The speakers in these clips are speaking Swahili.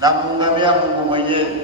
na muungamia Mungu Mwenyezi.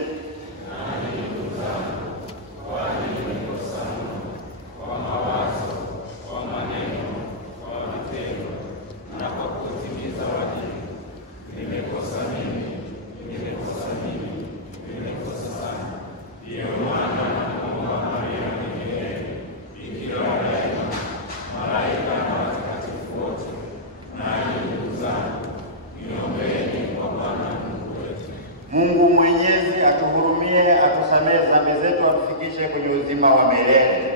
Mungu Mwenyezi atuhurumie, atusamehe dhambi zetu, atufikishe kwenye uzima wa milele.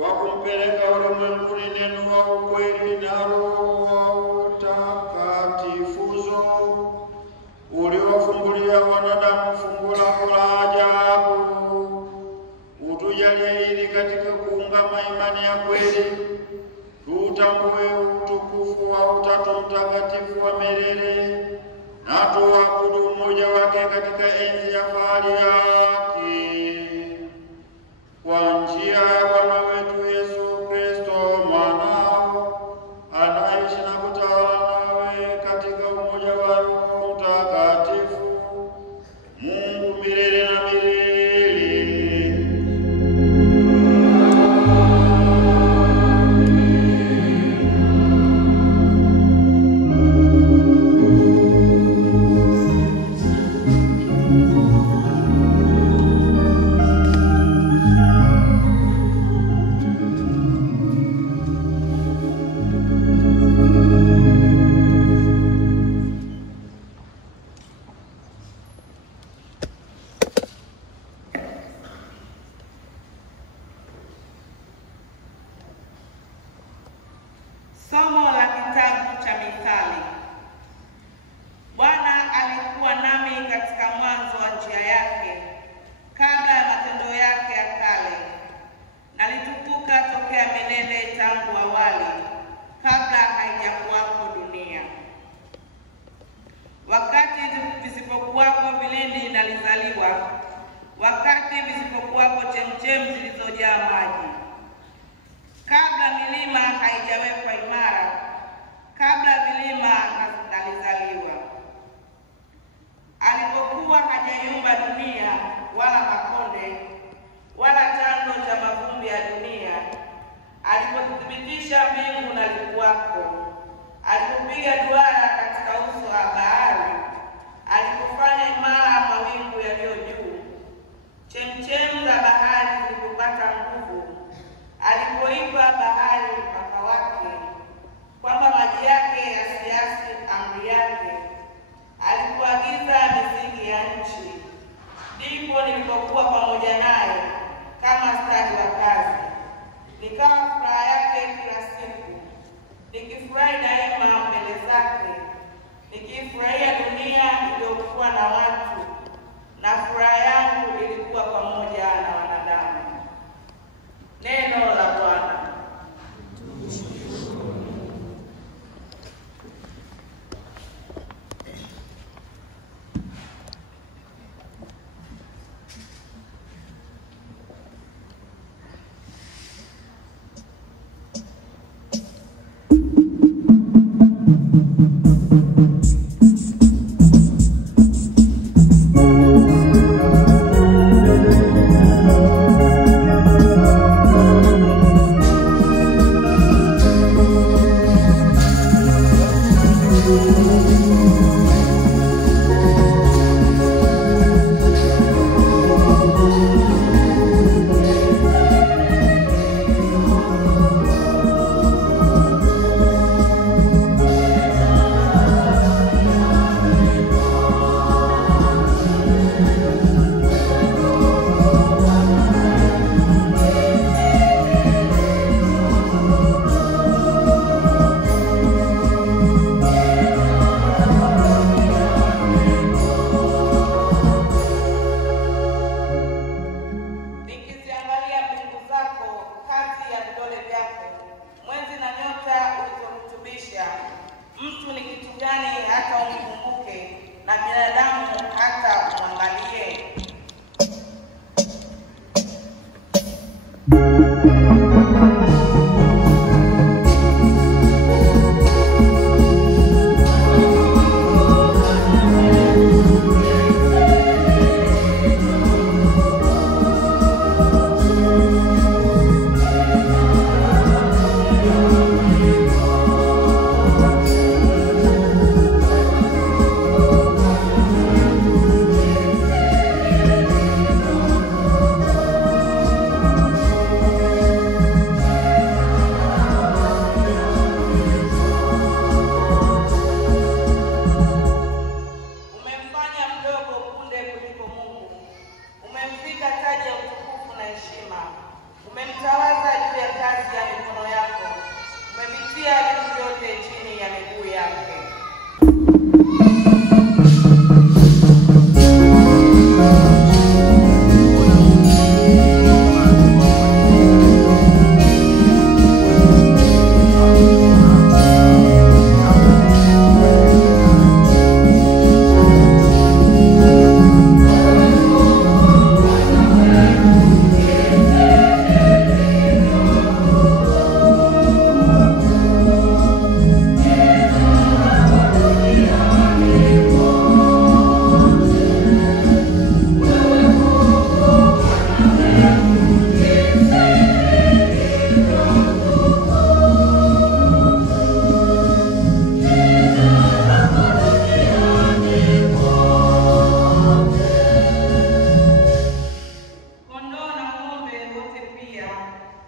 kwa kumpeleka ulimwenguni neno wa ukweli na Roho wa utakatifuzo, uliofungulia wanadamu fungu lako la ajabu. Utujalie ili katika kuungama imani ya kweli tutambue utukufu wa Utatu Mtakatifu wa milele na tuabudu umoja wake katika enzi ya fahari yake, kwa njia ya Bwana wetu Yesu Kristo mwanao, anaishi na kutawala nawe katika umoja wa Roho Mtakatifu, Mungu milele na milele. Somo la kitabu cha Mithali. Bwana alikuwa nami katika mwanzo wa njia yake, kabla ya matendo yake ya kale. Nalitukuka tokea milele tangu awali, kabla haijakuwapo dunia. Wakati visipokuwapo vilindi nalizaliwa, wakati visipokuwapo chemchemi zilizojaa maji. Kabla milima haijawekwa imara, kabla vilima nalizaliwa. Alipokuwa hajaiumba dunia wala makonde wala chanzo cha mavumbi ya dunia, alipothibitisha mbingu nalikuwapo, alipopiga duara katika uso wa bahari, alipofanya imara mawingu yaliyo juu, chemchemi za bahari zilipopata nguvu, alipoipa bahari mpaka wake, kwamba maji yake yasiasi amri yake, alipoagiza misingi ya nchi, ndipo nilipokuwa pamoja naye kama stadi wa kazi. Nikawa furaha yake kila siku, nikifurahi daima mbele zake, nikifurahia dunia iliyokuwa na watu, na furaha yangu ilikuwa pamoja na wanadamu. Neno la Bwana.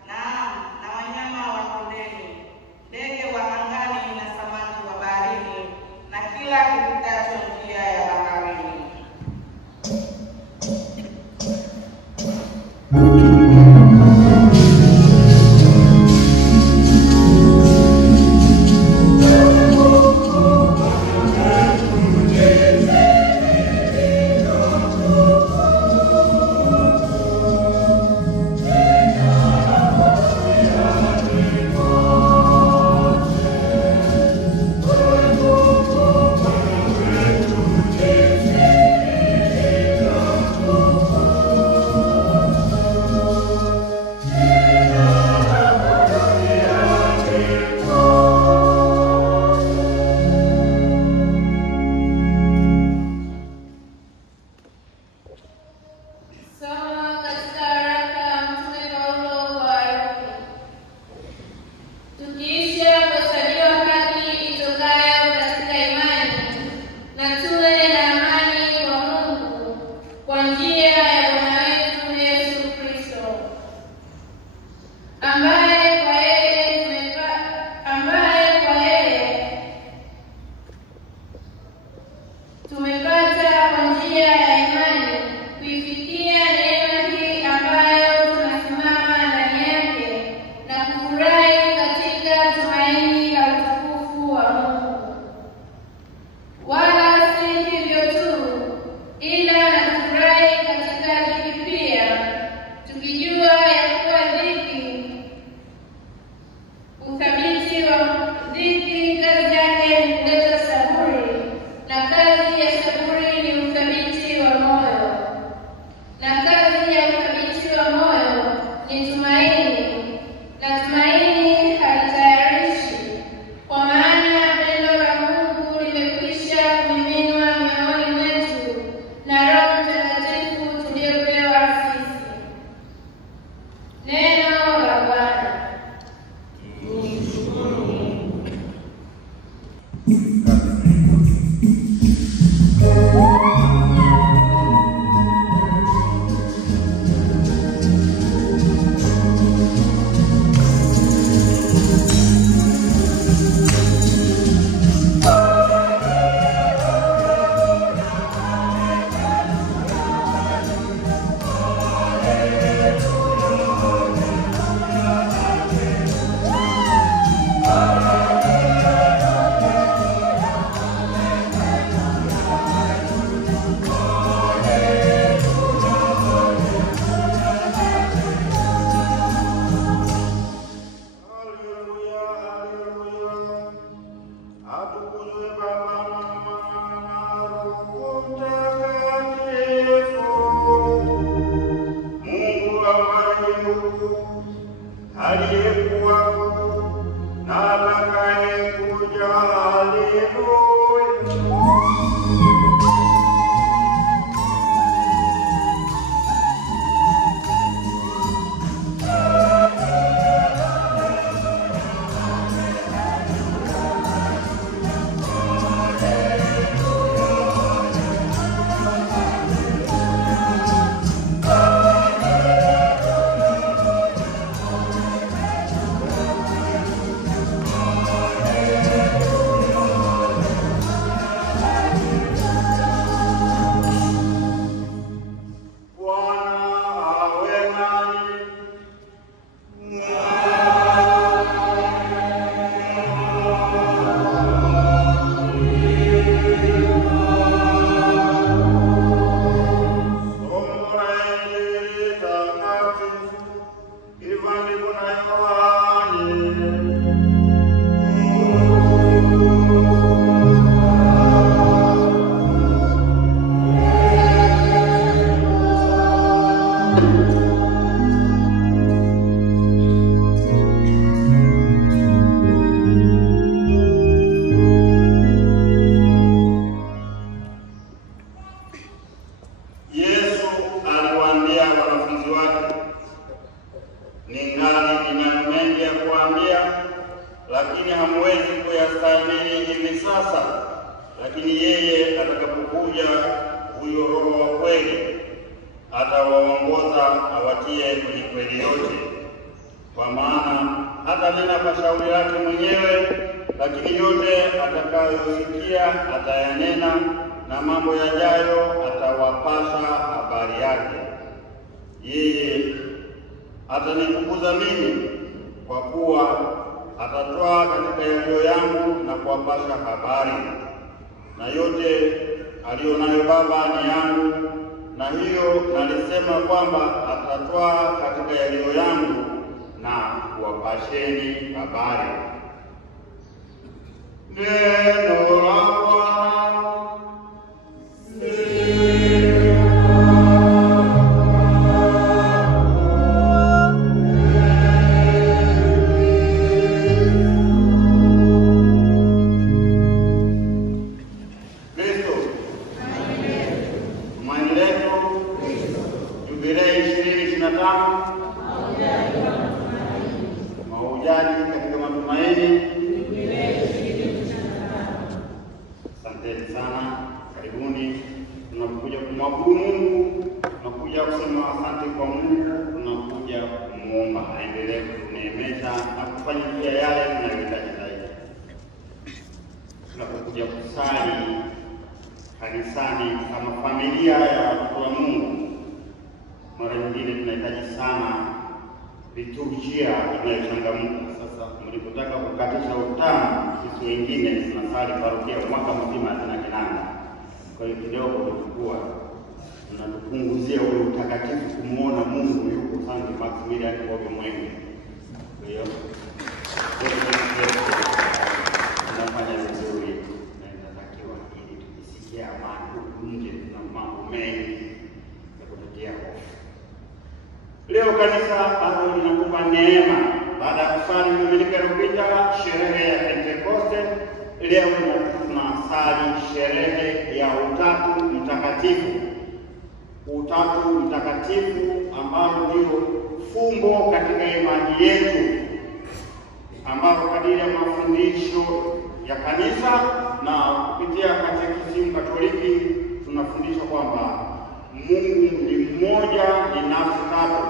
naam, na wanyama wa kondeni, ndege wa angani na samaki wa baharini, na kila kipitacho njia ya baharini. lakini hamwezi kuyastahimili hivi sasa, lakini yeye atakapokuja, huyo Roho wa kweli, atawaongoza awatie kwenye kweli yote, Kwa maana hata nena kwa shauri lake mwenyewe, lakini yote atakayosikia atayanena, na mambo yajayo atawapasha habari yake. Yeye atanitukuza mimi, kwa kuwa atatwaa katika yaliyo yangu na kuwapasha habari. Na yote alionayo Baba ni yangu, na hiyo nalisema kwamba atatwaa katika yaliyo yangu na kuwapasheni habari. Neno la Bwana. Mahujaji katika matumaini. Asanteni sana, karibuni. Tunakuja kumwabudu Mungu, tunakuja kusema asante kwa Mungu, tunakuja kumuomba aendelee kutuneemesha na kufanya pia yale tunayohitaji zaidi. Tunapokuja kusali kanisani kama familia ya watu wa Mungu, mara nyingine tunahitaji sana liturujia inayochangamka. Sasa mlipotaka kukatisha utamu, sisi wengine tunasali parokia mwaka mzima tena kinanda. Kwa hiyo kidogo tulikuwa tunatupunguzia ule utakatifu kumuona Mungu yuko Santi Maximilian kwa Mwenge. Kwa hiyo tunafanya vizuri na inatakiwa ili tujisikie amani. Huku nje tuna mambo mengi ya kututia hofu. Leo kanisa bado linakupa neema baada ya kusali Dominika iliyopita sherehe ya Pentekoste. Leo tunasali sherehe ya Utatu Mtakatifu. Utatu Mtakatifu ambao ndio fumbo katika imani yetu, ambao kadiri ya mafundisho ya kanisa na kupitia katekisimu Katoliki tunafundishwa kwamba Mungu ni mmoja, ni nafsi tatu: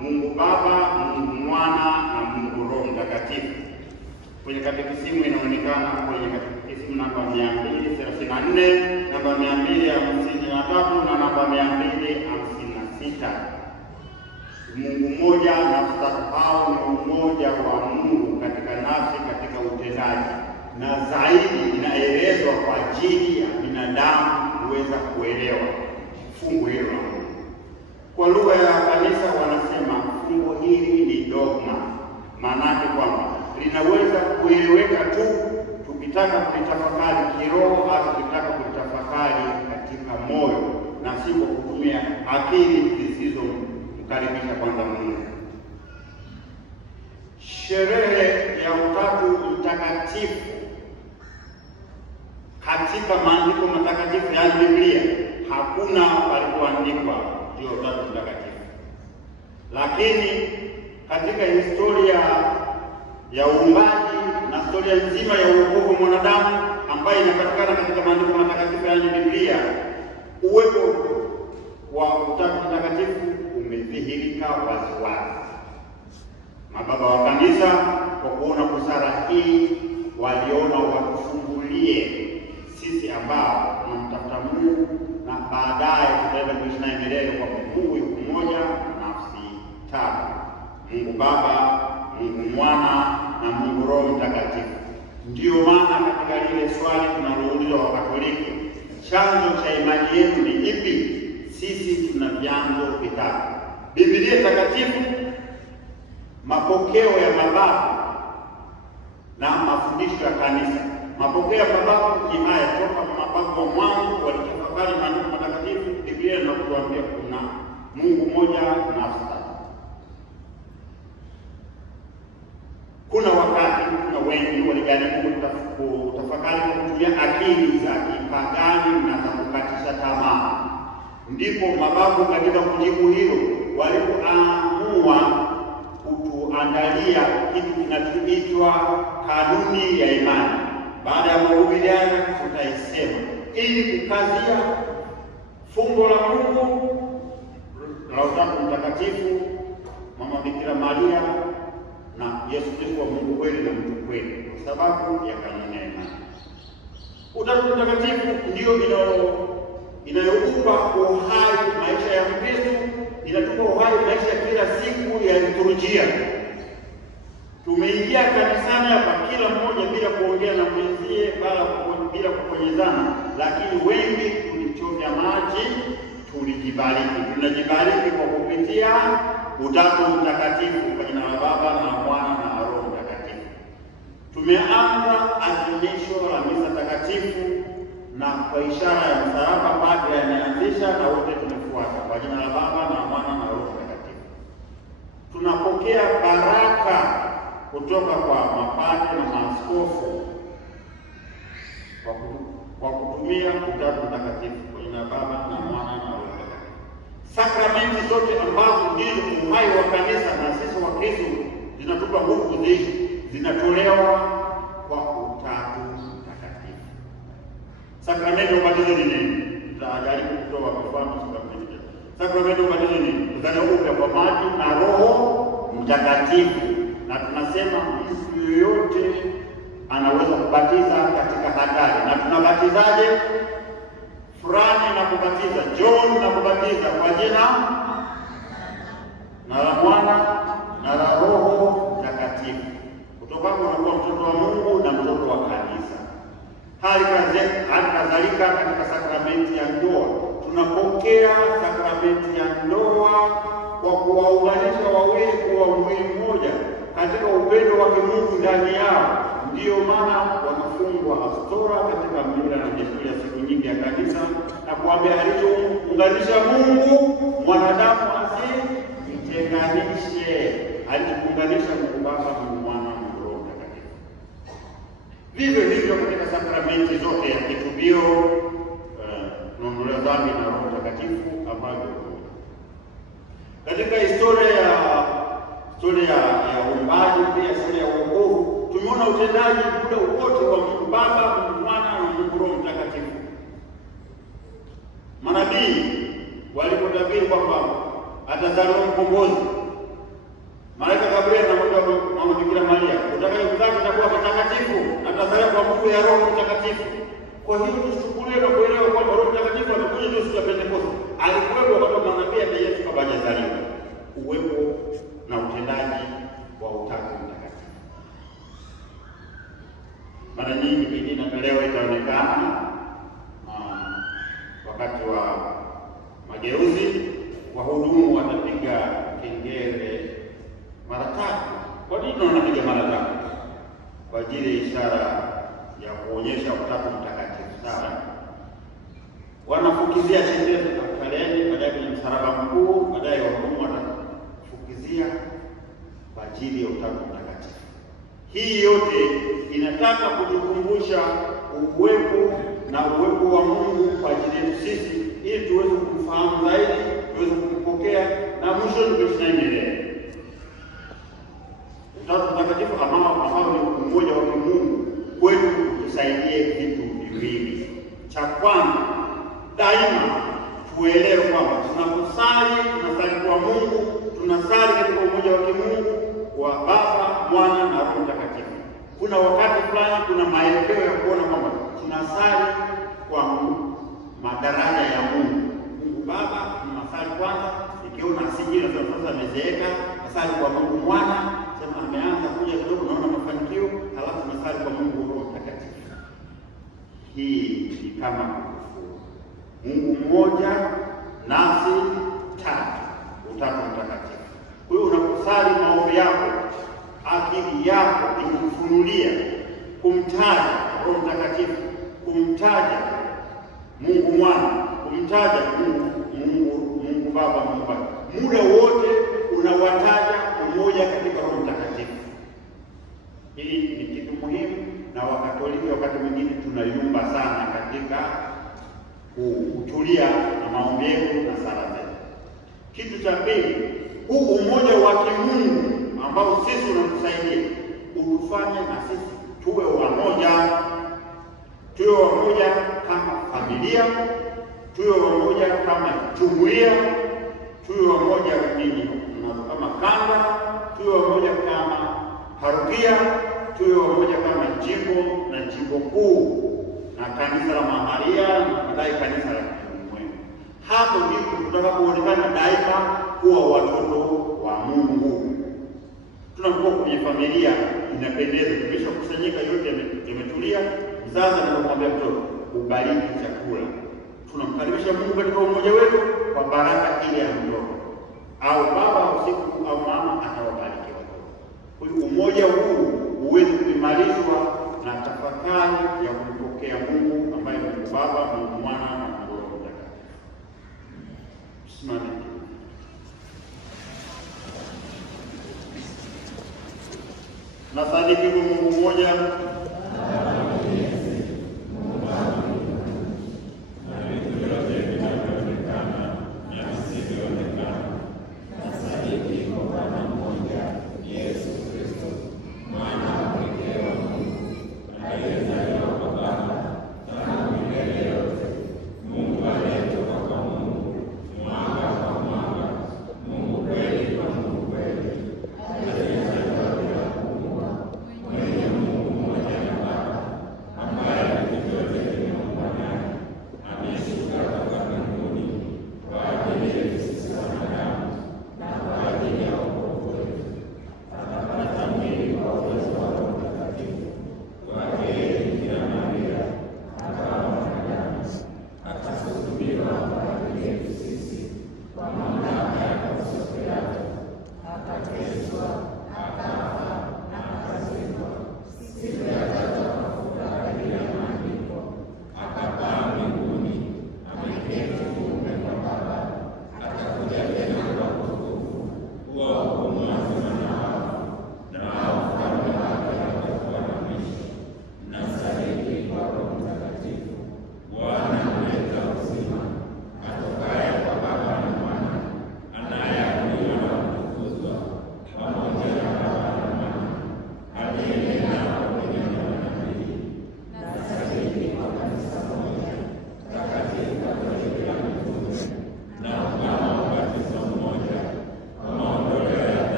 Mungu Baba, Mungu Mwana na Mungu Roho Mtakatifu. Kwenye katekisimu inaonekana kwenye katekisimu namba 234, namba 253 na namba 256. Mungu mmoja, nafsi tatu. Hao ni umoja wa Mungu katika nafsi, katika utendaji, na zaidi inaelezwa kwa ajili ya binadamu kuweza kuelewa fungu hilo la Mungu. Kwa lugha ya kanisa wanasema fungu hili ni dogma. Maana yake kwamba linaweza kueleweka tu tukitaka kulitafakari kiroho au tukitaka kulitafakari katika moyo, na si kwa kutumia akili zisizomkaribisha kwanza Mungu. Sherehe ya Utatu Mtakatifu katika maandiko matakatifu ya Biblia hakuna palipoandikwa ndio Utatu Mtakatifu, lakini katika historia ya uumbaji na historia nzima ya wokovu wa mwanadamu ambayo inapatikana katika maandiko matakatifu ya Biblia, uwepo wa Utatu Mtakatifu umedhihirika waziwazi. Mababa wa kanisa kwa kuona busara hii waliona watufungulie sisi ambao tunamtafuta Mungu na baadaye tutaenda kuishi naye milele kwa Mungu yuko mmoja, nafsi tatu: Mungu Baba, Mungu Mwana na Mungu Roho Mtakatifu. Ndio maana katika lile swali tunaloulizwa wa Katoliki, chanzo cha imani yetu ni ipi? Sisi tuna vyanzo vitatu: Biblia Takatifu, mapokeo ya mababu na mafundisho ya kanisa. Mapokeo ya mababu ni haya: toka mababu wa mwanzo walitafakari maandiko matakatifu. Biblia inatuambia kuna Mungu mmoja, nafsi tatu. Kuna wakati kuna wengi walijaribu kutafakari kwa kutumia akili za kipagani na za kukatisha tamaa. Ndipo mababu katika kujibu hilo walipoamua kutuandalia kitu kinachoitwa kanuni ya imani. Baada ya mahubiri haya tutaisema ili kukazia fumbo la Mungu la Utatu Mtakatifu, Mama Bikira Maria Yesu Kristo wa Mungu kweli na mtu kweli, kwa sababu yakalinena. Utatu Mtakatifu ndio inayoupa uhai maisha ya Mkristo, inatupa uhai maisha ya kila siku ya liturujia. Tumeingia kanisani hapa kila mmoja bila kuongea na mwenzie, bila kuponyezana, lakini wengi tulichovya maji, tulijibariki. Tunajibariki kwa kupitia Utatu Mtakatifu kwa jina la Baba na Mwana na Roho Mtakatifu. Tumeanza adhimisho la misa takatifu na kwa ishara ya msalaba padre ameanzisha na wote tumefuata kwa jina la Baba na Mwana na Roho Mtakatifu. Tunapokea baraka kutoka kwa mapadre na maaskofu kwa kutumia Utatu Mtakatifu kwa jina la Baba na Mwana na Roho Mtakatifu. Sakramenti zote ambazo ndizo uhai wa kanisa na sisi wa Kristo zinatupa nguvu zinatolewa kwa Utatu Mtakatifu. Sakramenti ya ubatizo ni nini? Tutajaribu kutoa mfano sakramenti. Sakramenti ya ubatizo ni nini? Kuzaliwa upya kwa maji na Roho Mtakatifu. Na tunasema mtu yoyote anaweza kubatiza katika hatari. Na tunabatizaje? Fulani na kubatiza, John na kubatiza kwa jina na la Mwana na la Roho Mtakatifu. Kutoka hapo unakuwa mtoto wa Mungu na mtoto wa kanisa. Hali kadhalika katika sakramenti ya ndoa, tunapokea sakramenti ya ndoa kwa kuwaunganisha wawili kuwa mwili mmoja katika upendo wa Mungu ndani yao. Ndiyo maana wanafungwa astora katika mila na desturi ya siku nyingi ya kanisa, na kuambia alichounganisha Mungu mwanadamu asitenganishe. Alichounganisha Mungu Baba, Mungu Mwana na Roho Mtakatifu. Vivyo hivyo katika sakramenti zote ya kitubio, kuondolewa dhambi na Roho Mtakatifu ambavyo katika historia ya uumbaji, pia historia ya wokovu, tumeona utendaji muda wote wa Mungu Baba, Mungu Mwana na Mungu Roho Mtakatifu. Manabii walipotabiri kwamba atazaliwa mkombozi, malaika Gabriel anamwambia Mama Bikira Maria, utakayemzaa atakuwa mtakatifu, atazaliwa kwa nguvu ya Roho Mtakatifu. Kwa hiyo tuchukulie na kuelewa kwamba Roho Mtakatifu amekuja tu siku ya Pentekoste. Alikuwepo wakati manabii hata Yesu kabla hajazaliwa. Uwepo na utendaji wa Utatu Mtakatifu. Mara nyingi pengine leo itaonekana wakati wa mageuzi wahudumu watapiga kengele mara tatu. Kwa nini wanapiga mara tatu? Kwa ajili ya ishara ya kuonyesha Utatu Mtakatifu. Sawa? Wanafukizia chendele kaleni, baadaye kwenye msalaba mkuu, baadaye wahudumu watafukizia kwa ajili ya Utatu Mtakatifu. Hii yote inataka kutukumbusha uwepo wa Mungu kwa ajili yetu sisi, ili tuweze kumfahamu zaidi, tuweze kumpokea na mwisho tuishi naye milele. Utatu Mtakatifu ambao ni umoja wa Mungu kwetu tusaidie vitu viwili. Cha kwanza, daima tuelewe kwamba tunasali kwa Mungu, tunasali katika umoja wa Mungu wa Baba, Mwana na Roho Mtakatifu. Kuna wakati fulani kuna maelekeo ya kuona kwamba tunasali kwa madaraja ya Mungu. Mungu Baba tunasali kwanza, ikiona asijira sasa amezeeka, asali kwa Mungu Mwana, sema ameanza kuja kidogo naona mafanikio, halafu tunasali kwa Mungu Roho Mtakatifu. Hii ni kama Mungu mmoja nasi tatu, Utatu Mtakatifu. Kwa hiyo unaposali maombi yako, akili yako ikufunulia kumtaja Roho Mtakatifu, kumtaja Mungu Mwana, kumtaja Mungu Baba, Mungu Baba. Muda wote unawataja umoja katika Roho Mtakatifu. Hili ni kitu muhimu, na Wakatoliki wakati mwingine tunayumba sana katika kutulia na maombi yetu na sala zetu. Kitu cha pili, huu umoja wa kimungu ambao sisi unatusaidia utufanye na sisi tuwe wamoja kama familia, tuwe wamoja kama jumuiya, tuwe wamoja kama kanda, tuwe wamoja kama parokia tuwe wamoja kama jimbo na jimbo kuu na kanisa la mahalia na baadaye kanisa la kiulimwengu. Hapo ndipo tutakapoonekana daima kuwa watoto wa Mungu. Tunapokuwa kwenye familia inapendeza, tumeshakusanyika, yote yametulia, mzazi anamwambia mtoto ubariki chakula. Tunamkaribisha Mungu katika umoja wetu kwa baraka ile ya mtoto, au baba usiku au mama atawabariki watoto. Kwa hiyo umoja huu uweze kuimarishwa na tafakari ya kumpokea Mungu ambaye ni Baba, Mungu Mwana na Roho Mtakatifu. Tusimame. Nasadiki Mungu mmoja,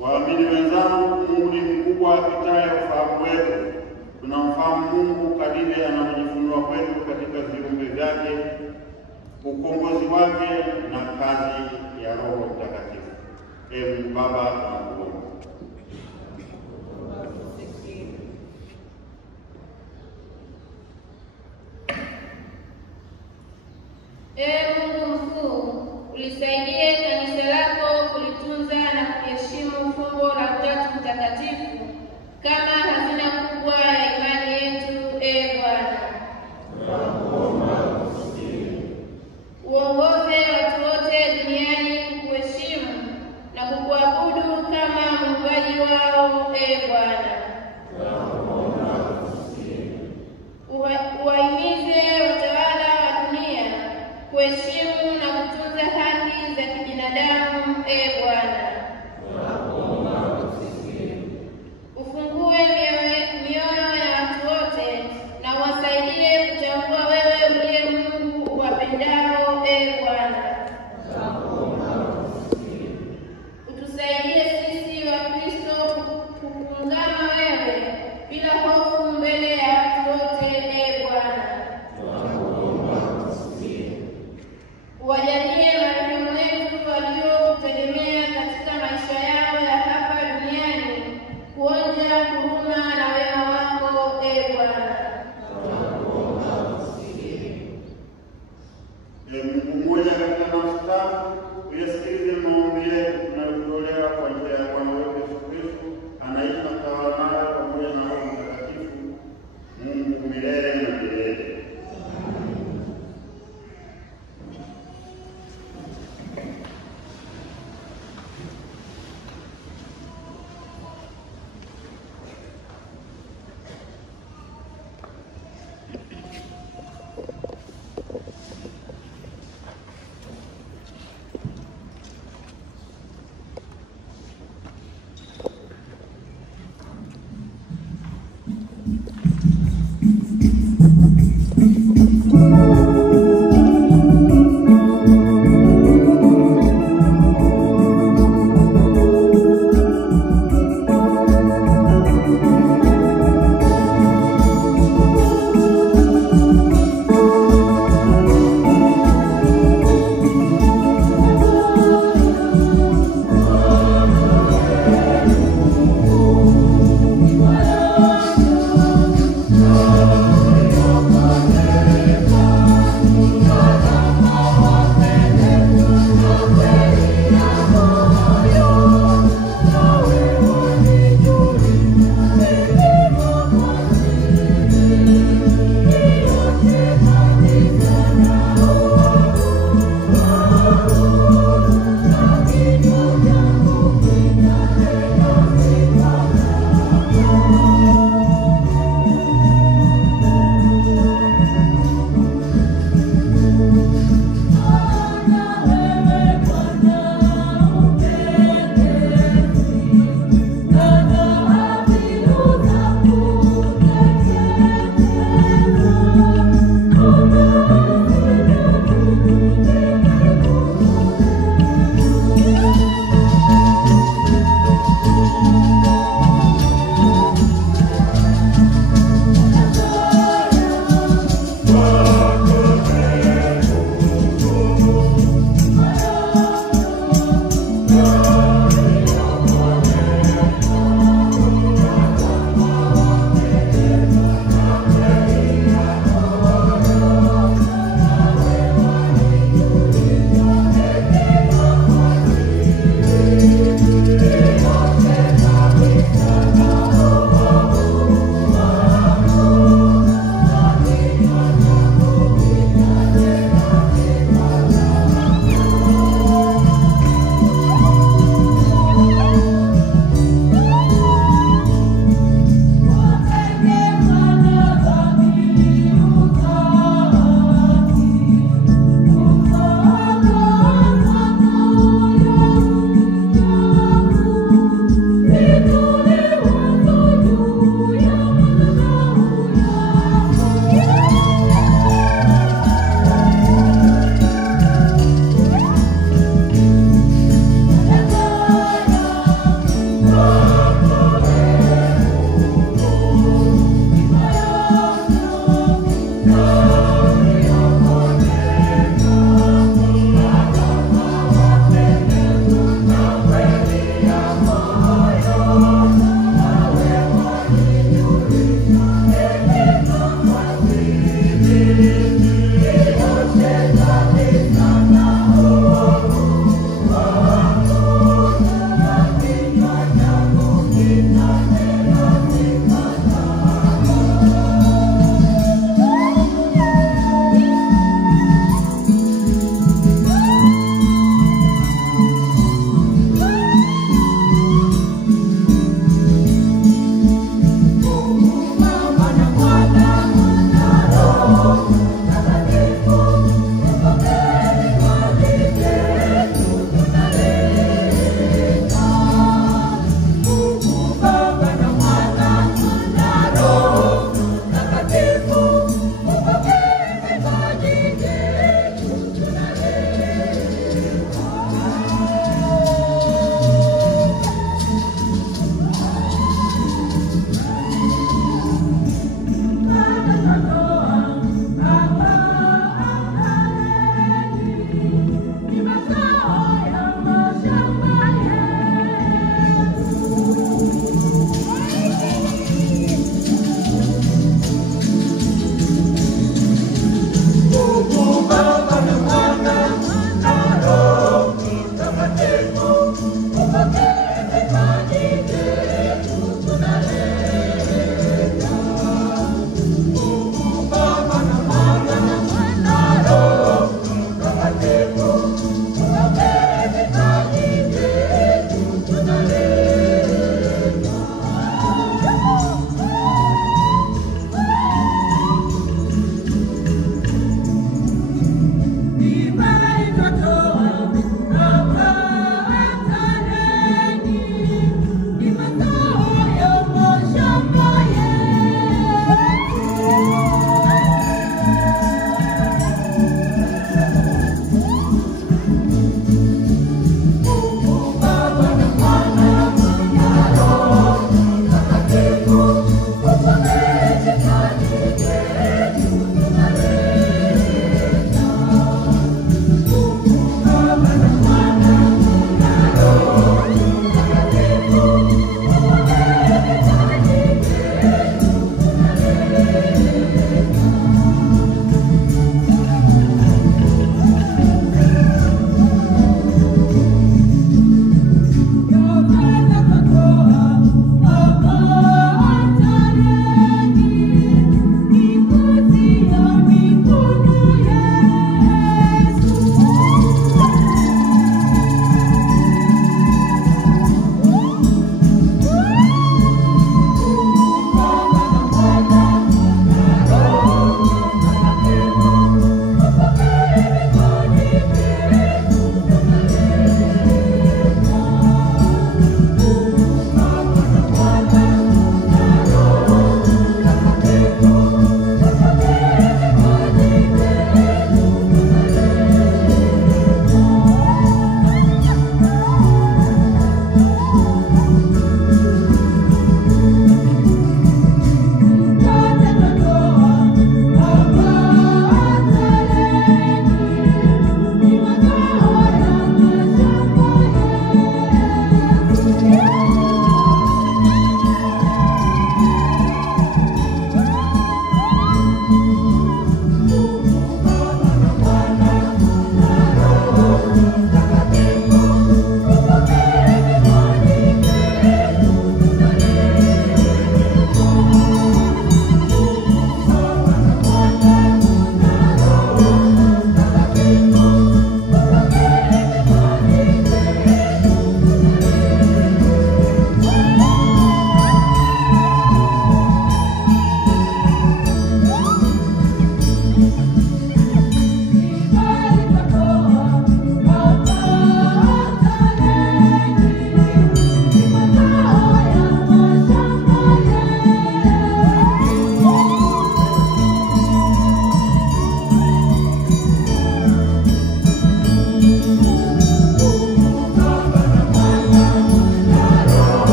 waamini wenzangu, Mungu ni mkubwa apitaye ufahamu wetu. Tunamfahamu Mungu kadiri anavyojifunua kwetu katika viumbe vyake, ukombozi wake na kazi ya Roho Mtakatifu. Ee Baba, tunakuomba. Ee Mungu mkuu, ulisaidie kanisa lako kulitunza na kuheshimu fumbo la Utatu Mtakatifu kama hazina kubwa ya imani yetu. Ee Bwana, uongoze watu wote duniani kukuheshimu na kukuabudu kama Muumbaji wao. Ee Bwana, uwahimize watawala wa dunia kuheshimu na kutunza haki za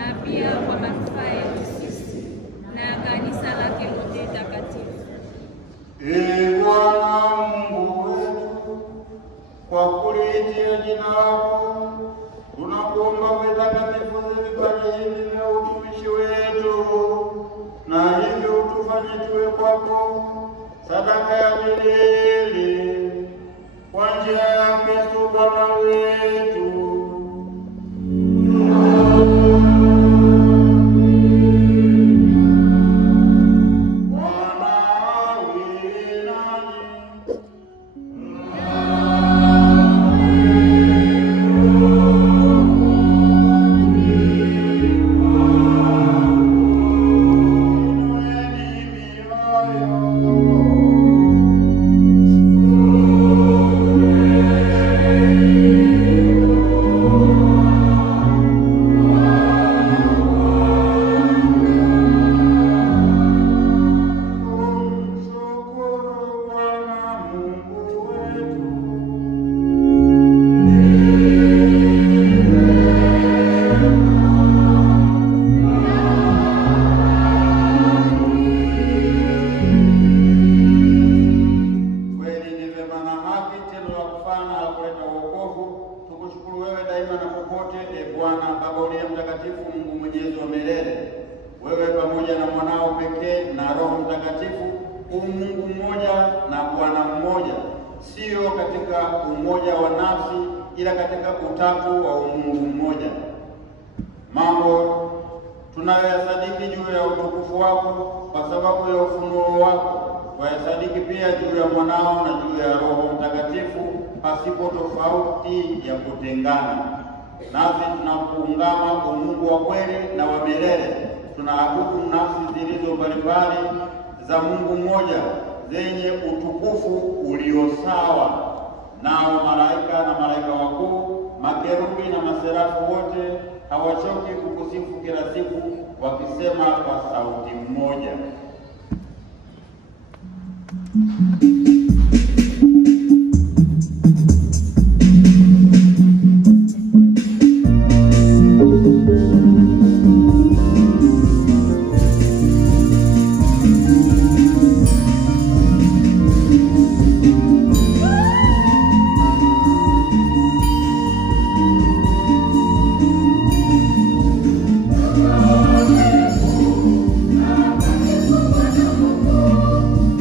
na pia kwa manufaa yetu sisi na kanisa lake lote takatifu. Ee Bwana Mungu wetu, kwa kuliitia jina lako, tunakuomba utakatifuze vipaji hivi vya utumishi wetu, na hivyo utufanye tuwe kwako sadaka ya milele kwa njia ya Kristo Bwana wetu. Ila katika utatu wa Mungu mmoja. Mambo tunayoyasadiki juu ya utukufu wako kwa sababu ya ufunuo wako, wayasadiki pia juu ya mwanao na juu ya Roho Mtakatifu pasipo tofauti ya kutengana. Nasi tunakuungama kwa Mungu wa kweli na wa milele, tunaabudu nafsi zilizo mbalimbali za Mungu mmoja zenye utukufu ulio sawa, nao malaika na malaika wakuu, makerubi na maserafu wote hawachoki kukusifu kila siku wakisema kwa sauti moja: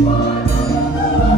Bwana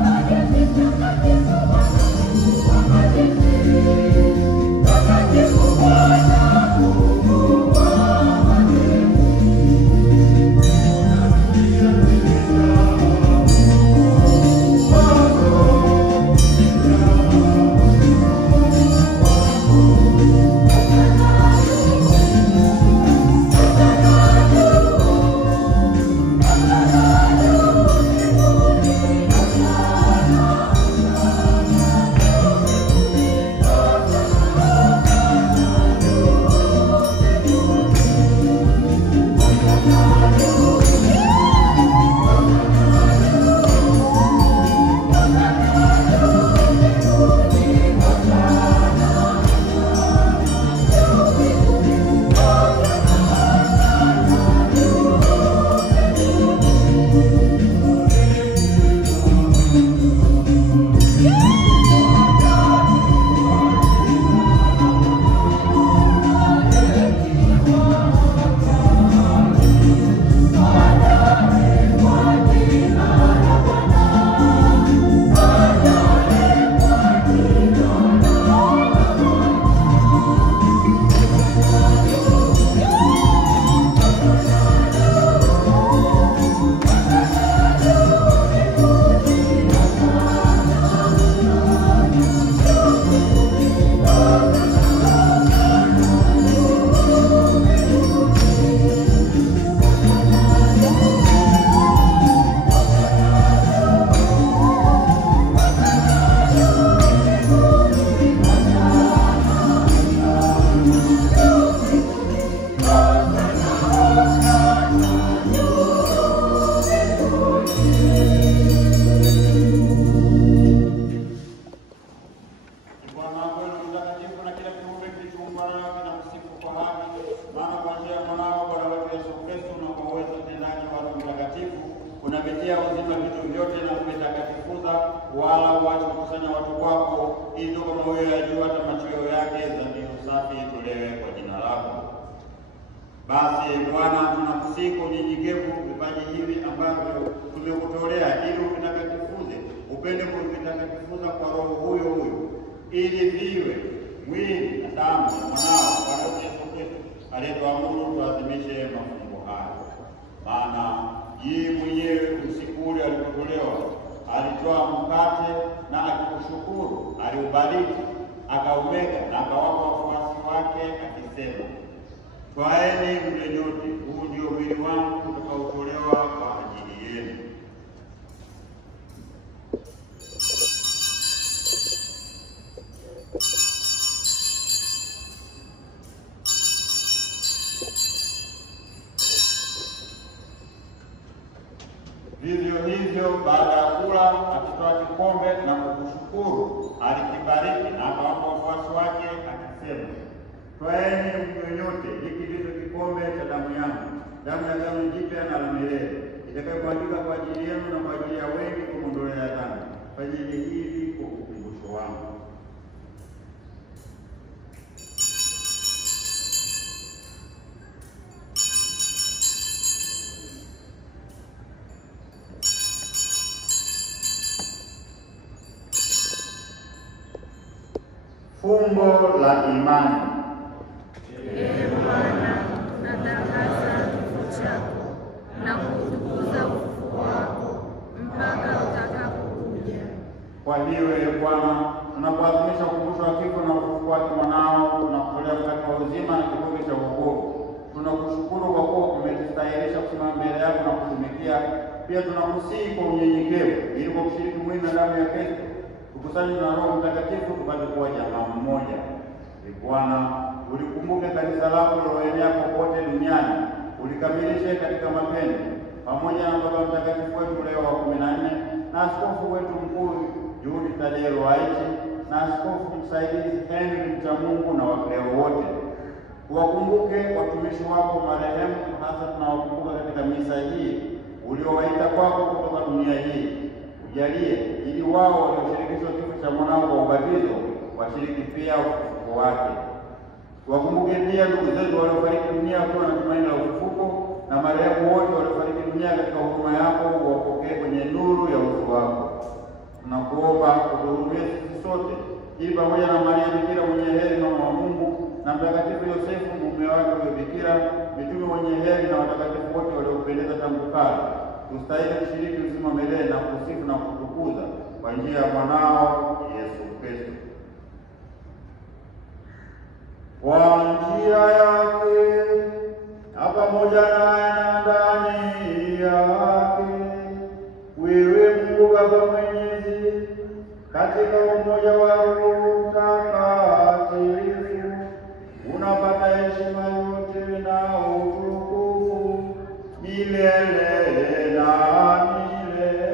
vipatia uzima vitu vyote na kuvitakatifuza, wala uache kukusanya watu wako, ili kama wewe yajua hata machweo yake dhabihu safi itolewe kwa jina lako. Basi Bwana, tunakusihi kwa unyenyekevu vipaji hivi ambavyo tumekutolea, ili uvitakatifuze, upende kuvitakatifuza kwa Roho huyo huyo, ili viwe mwili na damu ya mwanao Bwana Yesu Kristo, aliyetuamuru tuadhimishe mafumbo haya. Maana yeye mwenyewe usiku ule alipotolewa, alitoa mkate na akikushukuru, aliubariki, akaumega na akawapa wafuasi wake akisema, twaeni mle nyote, huu ndio mwili wangu utakaotolewa kwa ajili yenu. Vivyo hivyo baada ya kula, akitoa kikombe na kukushukuru, alikibariki na akawapa wafuasi wake akisema, twaeni mnywe nyote, hiki ndicho kikombe cha damu yangu, damu ya agano jipya na la milele, itakayomwagika kwa ajili yenu na kwa ajili ya wengi kwa ondoleo ya dhambi. Fanyeni hivi kwa ukumbusho wangu. Fumbo la imani. Ee Bwana, tunatangaza kifo chako na kutukuza ufufuo wako mpaka utakapokuja. Kwa hiyo Ee Bwana, tunapoadhimisha ukumbusho wa kifo na ufufuo wake mwanao, tunakutolea mkate wa uzima na kikombe cha wokovu. Tunakushukuru kwa kuwa umetustahilisha kusimama mbele yako na kutumikia. Pia tunakusihi kwa unyenyekevu, ili kwa kushiriki mwili na damu ya Kristo tukusanywe na Roho Mtakatifu tupate kuwa jamaa mmoja. Ee Bwana, ulikumbuke kanisa lako liloenea popote duniani, ulikamilishe katika mapendo, pamoja na Baba Mtakatifu wetu Leo wa 14 na askofu wetu mkuu Juhudi Tadei Ruwa'ichi na askofu msaidizi Henry Mchamungu na Wakristo wote. Uwakumbuke watumishi wako marehemu, hasa tunawakumbuka katika misa hii uliowaita kwako kutoka dunia hii. Ujalie ili wao walioshirikishwa kifo cha mwanao kwa ubatizo washiriki pia ufufuko wake. Wakumbuke pia ndugu zetu waliofariki dunia wakiwa na tumaini la ufufuko, na marehemu wote waliofariki dunia katika huruma yako uwapokee kwenye nuru ya uso wako. Tunakuomba utuhurumie sisi sote, ili pamoja na Maria Bikira mwenye heri mama wa Mungu na Mtakatifu Yosefu mume wake huyo Bikira, mitume wenye heri na watakatifu wote waliokupendeza tangu kale, tustahili kushiriki uzima milele na kusifu na kutukuza kwa njia ya mwanao Yesu Kristo. Kwa njia yake na pamoja naye na ndani yake, wewe Mungu Baba Mwenyezi, katika umoja wa Roho Mtakatifu, unapata heshima yote na utukufu milele na milele.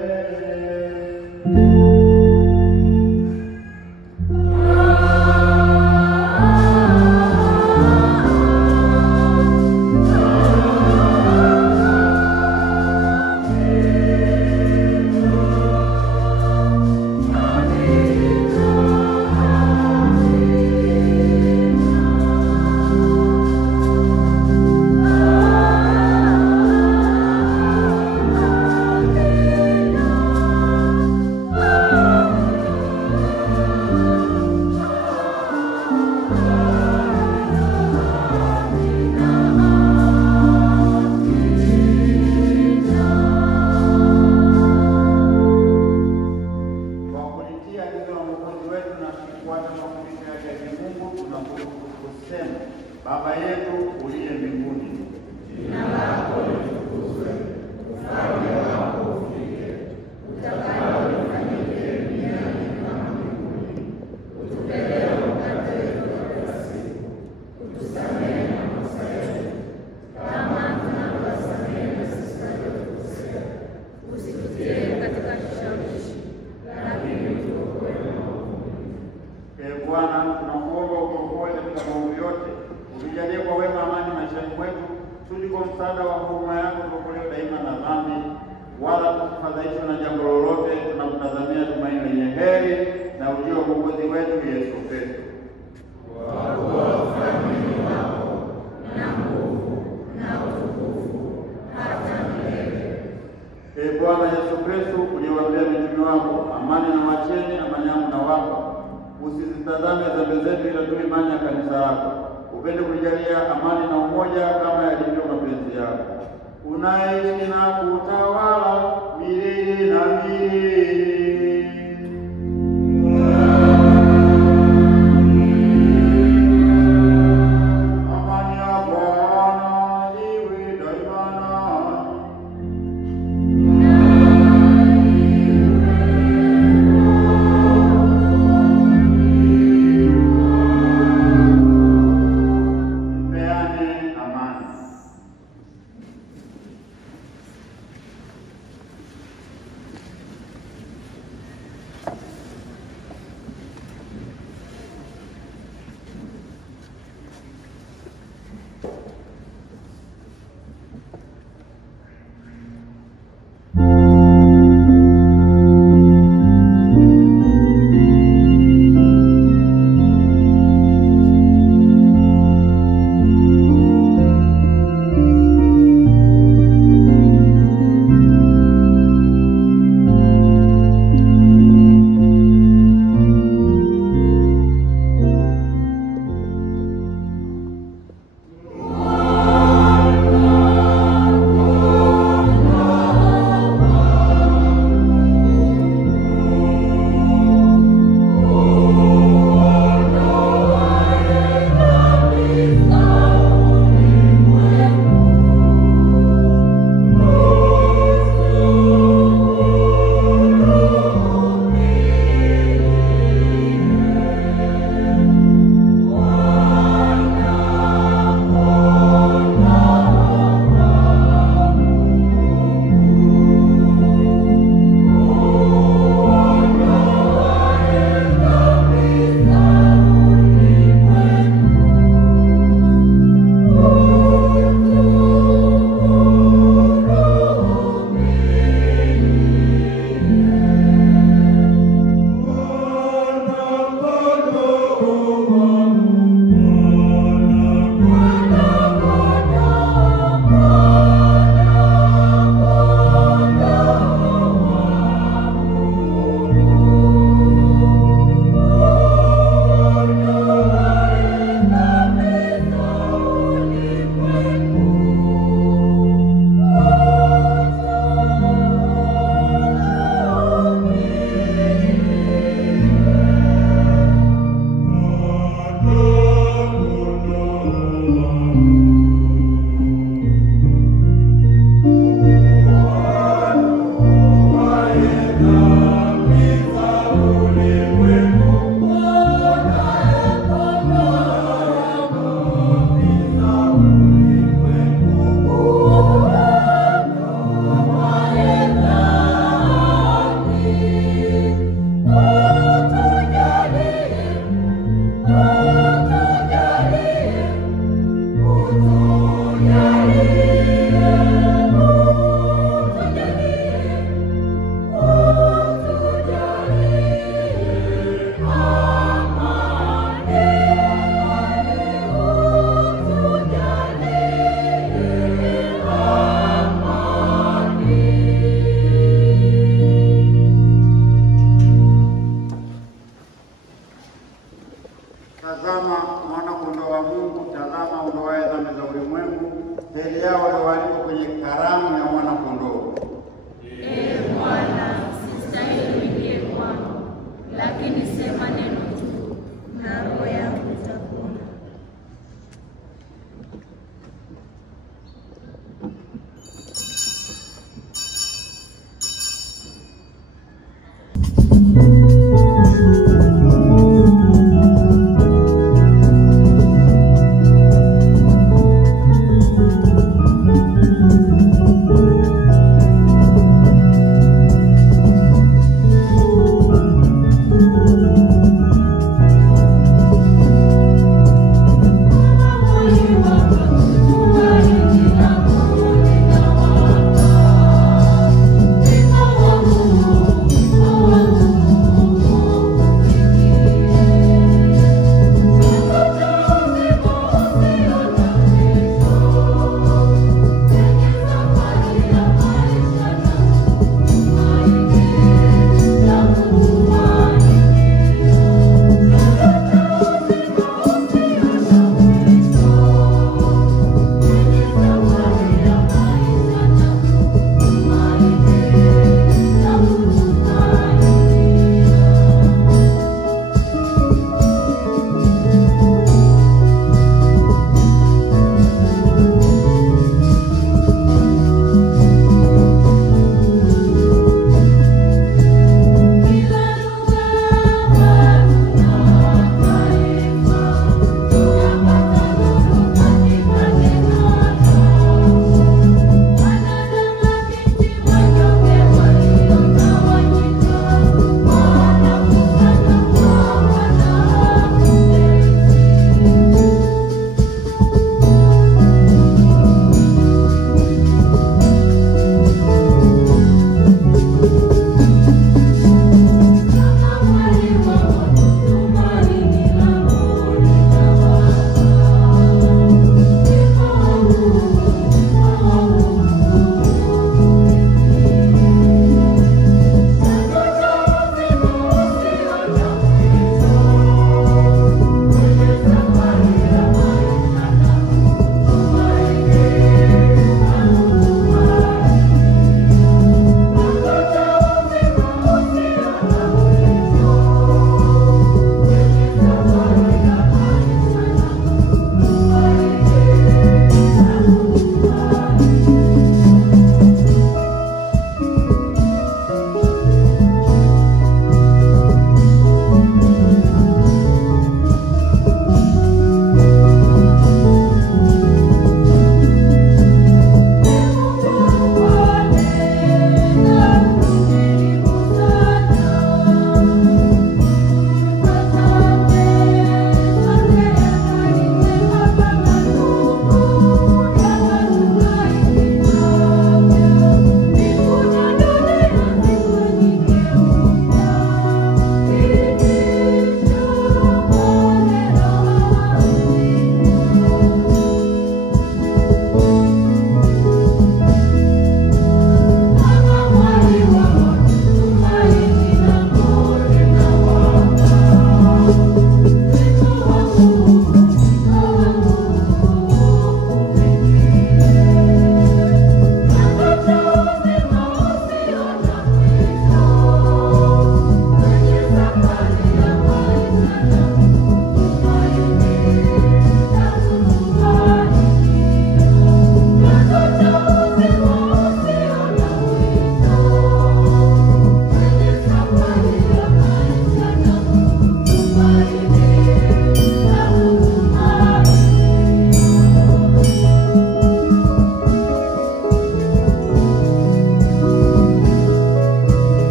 Baba yetu uliye mbinguni, jina lako litukuzwe, ufalme wako ufike, utakalo lifanyike duniani kama mbinguni. Utupe leo mkate wetu wa kila siku, utusamehe makosa yetu kama tunavyowasamehe na sisi waliotukosea, usitutie katika kishawishi, lakini utuokoe na maovu. Ee Bwana, tunakuomba utuokoe katika maovu yote, utujalie kwa wema amani maishani mwetu, tuli kwa msaada wa huruma yako tuokolewe daima na dhambi, wala tusifadhaishwe na jambo lolote, tunakutazamia tumaini lenye heri na ujio wa Mwokozi wetu Yesu Kristo. Kwa kuwa ufalme wako na nguvu na utukufu hata milele. Ee Bwana Yesu Kristo, uliwaambia mitume wako, amani na wacheni, amani yangu na wapa. Usizitazame dhambi zetu, ila tu imani ya kanisa lako. Upende kulijalia amani na umoja kama yalivyo mapenzi yako. Unaishi na kutawala milele na milele. Tazama mwana-kondoo wa Mungu, tazama ondoaye dhambi za ulimwengu. Heri yao walioalikwa kwenye karamu ya mwana-kondoo. Ee Bwana, sistahili uingie kwangu, lakini sema neno tu na roho yangu itapona.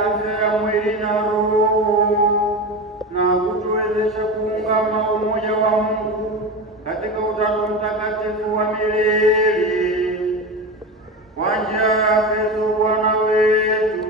afya ya mwili na roho, na kutuwezesha kuungama umoja wa Mungu katika Utatu Mtakatifu wa milele. Kwa njia ya Kristo Bwana wetu.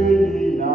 Nina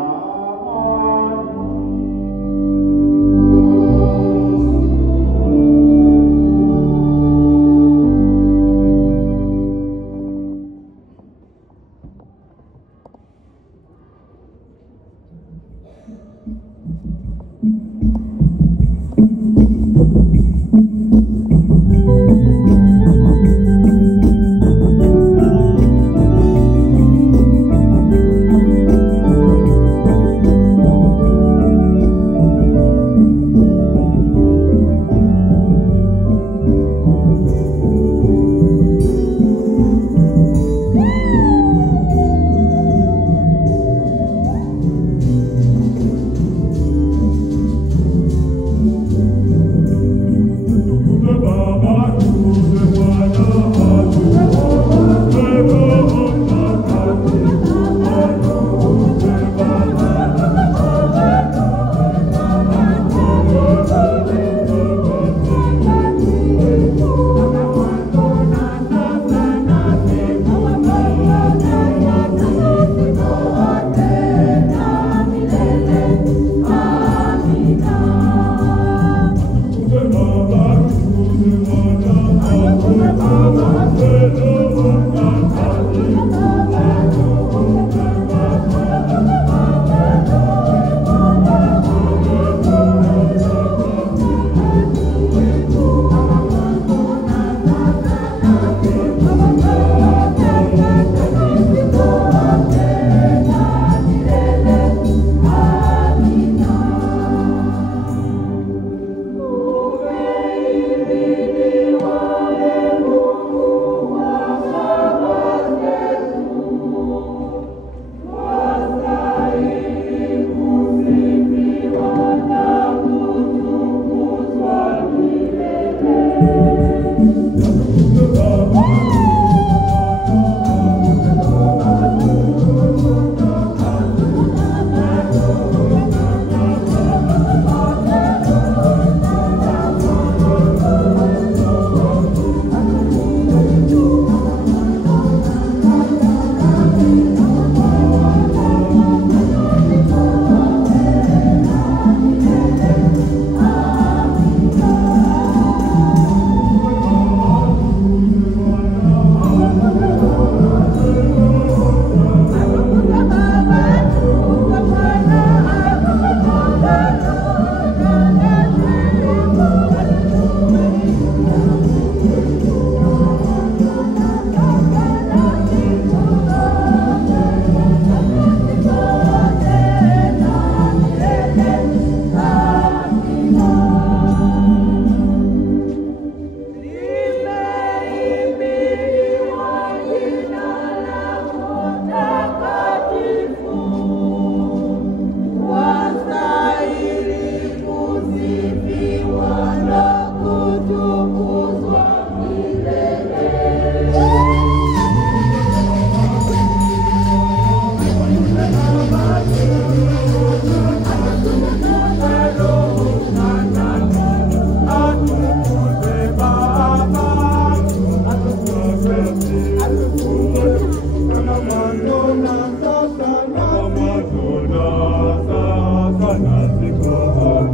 kazi kwa